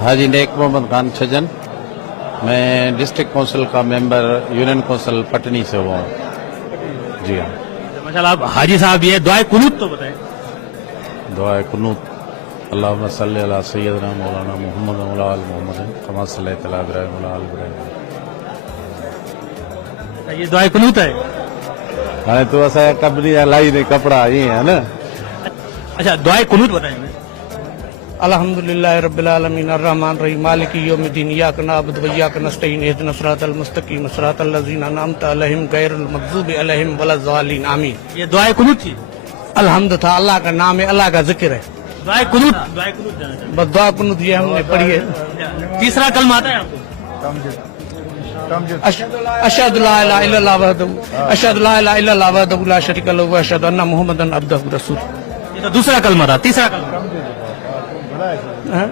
हाजी नेक मोहम्मद खान छजन। मैं district council का member union council Patni से हुआ हूँ। जी हाँ। माशाल्लाह, आप हाजी साहब ये दुआए कुनूत तो बताएं। दुआ कुनूत अल्लाहुम्मा सल्ली अला सय्यदना मौलाना मुहम्मद व अला आलि मुहम्मद कमा सल्लैता अला इब्राहीम व अला आलि इब्राहीम। ये दुआए कुनूत है। हाणे तो असांजा कबरी लाई ने कपड़ा ये है ना। अच्छा, दुआए कुनूत बताएं। अल्हम्दुलिल्लाह रब्बिल आलमीन अर्रहमान रहीम मालिकी यौमिद्दीन इय्याका नअबुदु व इय्याका नस्तईन इहदिनस सिरातल मुस्तकीम सिरातल लज़ीना अनअमता अलैहिम गैरिल मग़ज़ूबि अलैहिम वलज़्ज़ालिन आमीन। ये दुआए कुनूत थी। अल्हम्द था, अल्लाह का नाम है, अल्लाह का जिक्र है। दुआए कुनूत जाना चाहिए। बस दुआ कुनूत ये हमने पढ़ी है। तीसरा कलमा आता है आपको? अशहदु ला इलाहा इल्लल्लाह वहदहु अशहदु ला इलाहा इल्लल्लाह वहदहु ला शरीका लहु व अशहदु अन्ना मुहम्मदन अब्दुहु व रसूलुहु। ये तो दूसरा कलमा था। तीसरा कलमा हाँ,